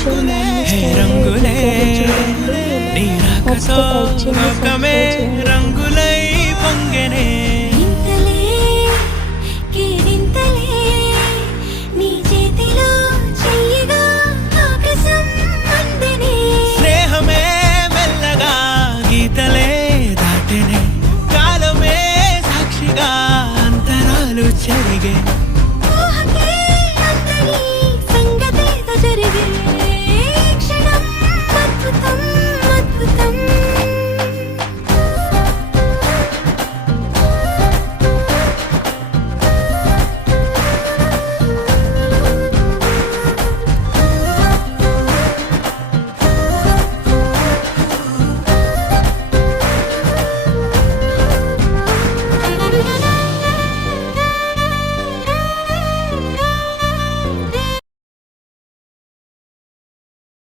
Special morning hey style రంగులే చూడండి. నీ must రాకతో ట్రై చేయండి, లోకమే సబ్స్క్రైబ్ చేయండి. రంగు